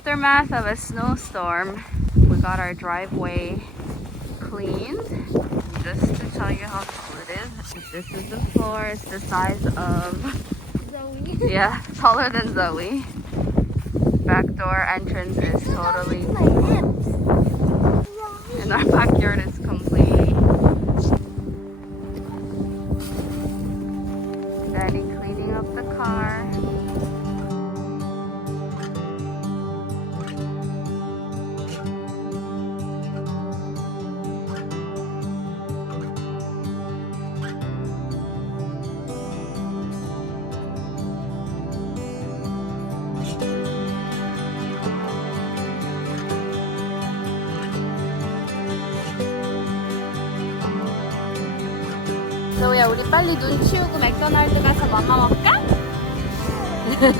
aftermath of a snowstorm, we got our driveway cleaned. Just to tell you how tall it is. This is the floor. It's the size of Zoe. yeah, taller than Zoe. Back door entrance is totally, and our backyard is completely. Daddy cleaning up the car. zoe야, 우리 빨리 눈 치우고 맥도날드 가서 맘마 먹을까? 응?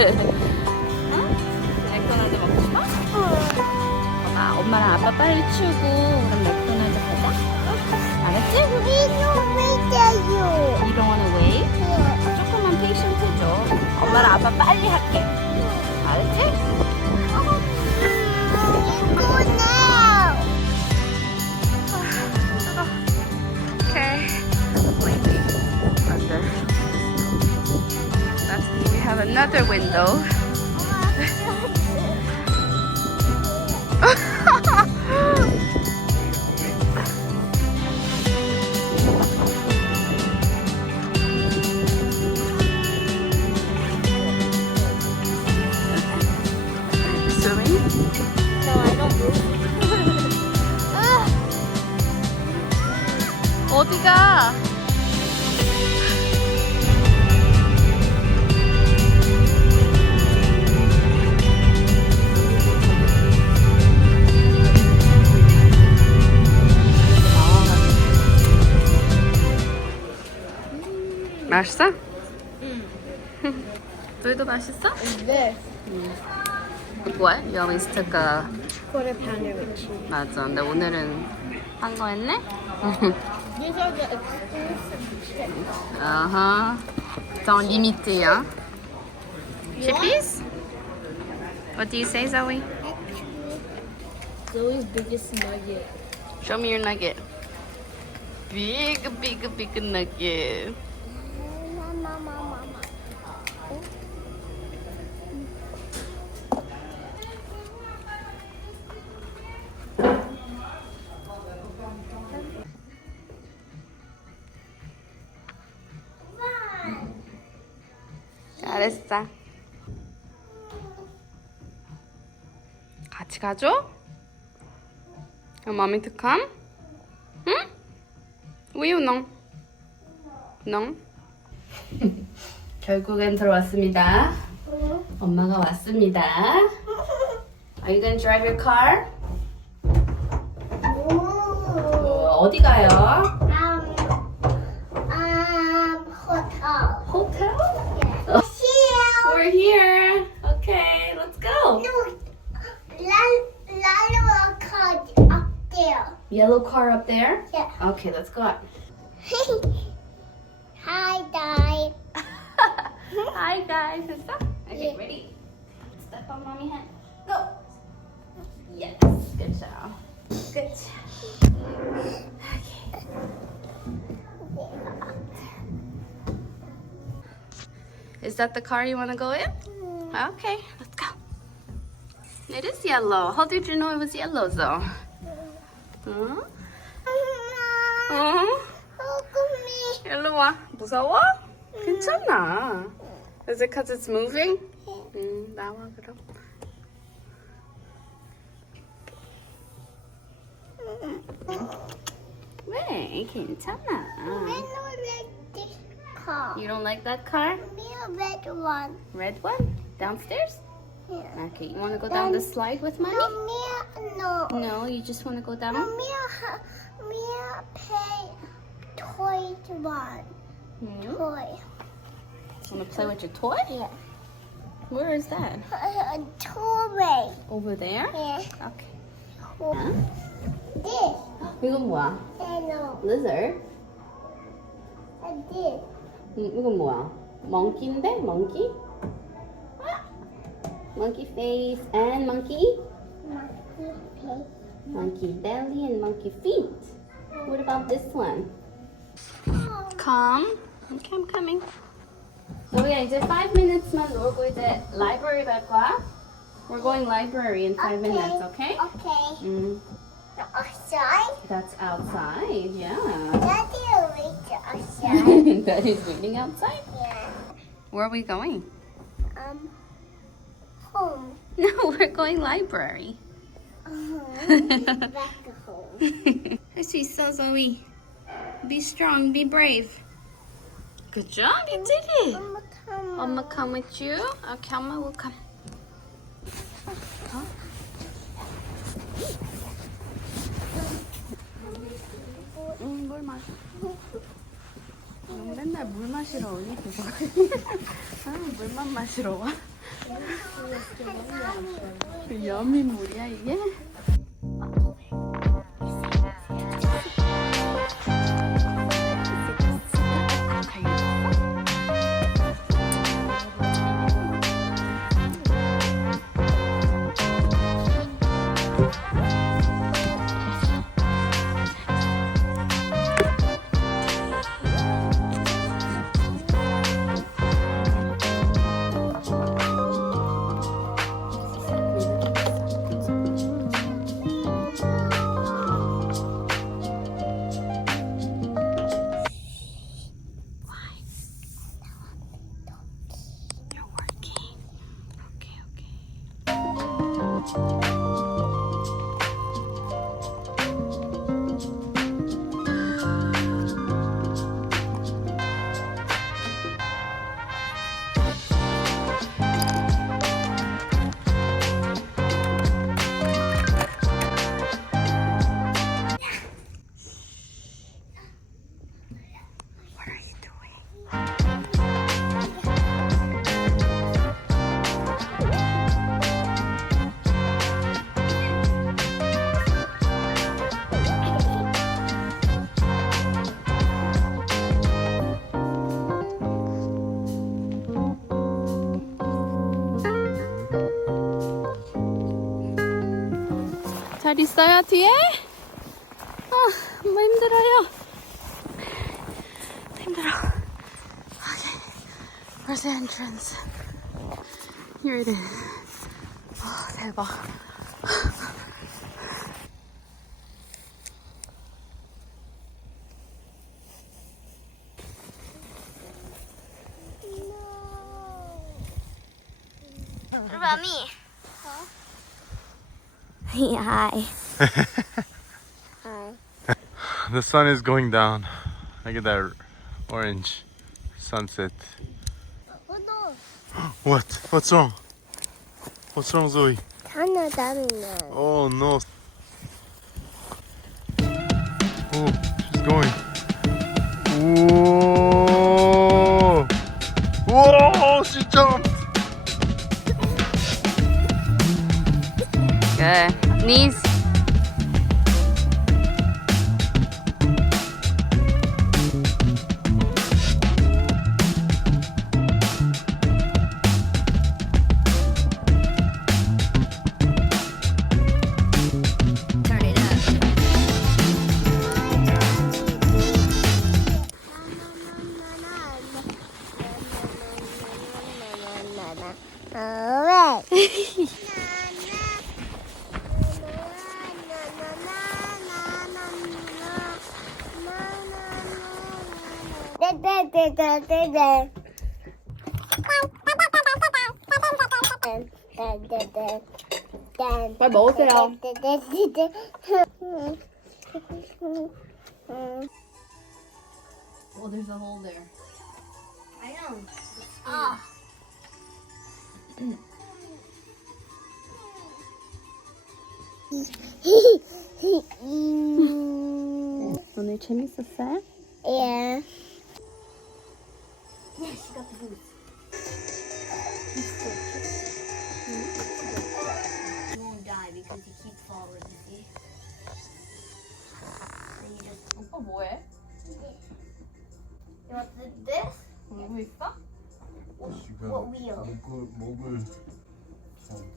맥도날드 먹고 싶어? 봐봐, 엄마랑 아빠 빨리 치우고 그럼 맥도날드 가자. 알았지? You don't wanna wait? 조금만 페이션트 해줘. 엄마랑 아빠 빨리 할게. 알았지? Okay. Under. We have another window. Swimming? No, I don't move. 어디가? 맛있어? 응. 너희도 맛있어? This What? You always took a... quarter pounder with cheese. 맞아. 근데 오늘은 한 거 했네? These are the exclusive chips. Uh-huh. Dans limité, hein? Chippies? What do you say, Zoe? Zoe's biggest nugget. Show me your nugget. Big nugget. 잘했어. 같이 가줘? You want me to come? 응? Oui ou non? Non? 결국엔 들어왔습니다. 엄마가 왔습니다. Are you gonna drive your car? 어디 가요? Hotel. Hotel? Yeah. We're here. Okay, let's go. Up there. Yellow car up there? Yeah. Okay, let's go up. Hi, Di. Hi guys. 됐어? Okay, Yeah. ready? Step on mommy hand. Go. Yes. Good job. Good job. Okay. Is that the car you want to go in? Okay, let's go. It is yellow. How did you know it was yellow though? Huh? 어? 일로 와. 무서워? 괜찮아. Is it because it's moving? 나와 그럼. 왜? 괜찮아. You don't like that car? red one. Red one? Downstairs? Yeah. Okay, you want to go down the slide with mommy? No. No, you just want to go down? Mia pay toy one. Toy. Want to play with your toy? Yeah. Where is that? A toy. Over there? Yeah. Okay. This. 이건 뭐야? Hello. Lizard? And this. 이건 뭐야? Monkey인데? Monkey? Monkey face and monkey? Monkey face. Monkey belly and monkey feet. What about this one? Oh. Come. Okay, I'm coming. 우리가 이제 5 minutes만 놀고 이제 library 갈 거야. We're going library in 5 minutes, okay? Okay. Outside? That's outside, yeah. Daddy will reach outside. Daddy's waiting outside. Yeah. Where are we going? Home. No, we're going library. Back to home. 할 수 있어, Zoe. Be strong, be brave. Good job, you did it. Mama come with you? Okay, Mama will come. 물 마셔. 너 맨날 물 마시러 오니? 아, 물만 마시러 와. 그 여미 물이야 이게? 잘 있어요, 뒤에? 뭐 힘들어요. 힘들어. Okay. Where's the entrance? Here it is. 대박. What about me? Hi. Hi. The sun is going down. Look at that orange sunset. Oh no. What? What's wrong? What's wrong, Zoe? Canada. Oh no. Oh, she's going. Whoa! Whoa! She jumped. Good. Knees. Turn it up. 빨리 먹으세요. Oh, there's a hole there. I know. Ah. 오늘 재밌었어요? Yeah. Yeah, she got the boots. He won't die because he keeps falling, see? Then you just... 오빠 뭐해? You want this? 울고 있어? What wheel? 목을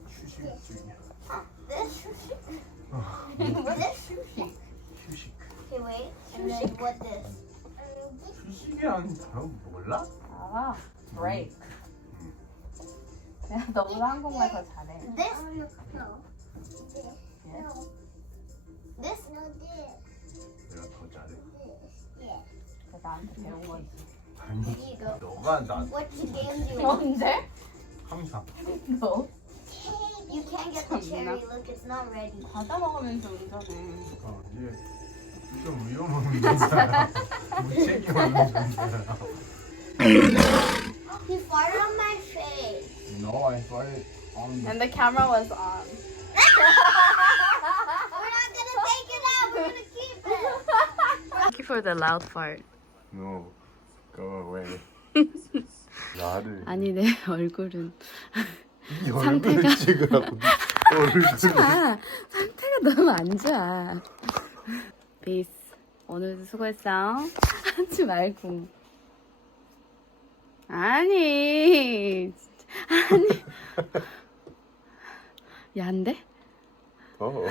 휴식 중이야. This? What is? 휴식. Okay, wait. And then what this? 휴식이 아닌 다른 몰라? 알아. 브레이크. 야, 너보다 한국말 더 잘해. This? No. This? 내가 더 잘해. 그래서 나한테 배운 거지. 아니, Here you go. 너가 나 What game do you want? 언제? 항상. 너? You can't get the cherry. Look, it's not ready. 과자 먹으면서 운전해. 이게 좀 위험한 운전자야. 무책임 운전자야. He farted on my face. No, I farted on the. And the camera was on. We're not gonna take it out. We're gonna keep it. Thank you for the loud fart. No, go away. 나를 아니 내 얼굴은 이 얼굴을 찍으라고. 얼굴을. 아 상태가 너무 안 좋아. 베이스 오늘도 수고했어. 하지 말고. 아니 진짜. 아니 야한데? 어.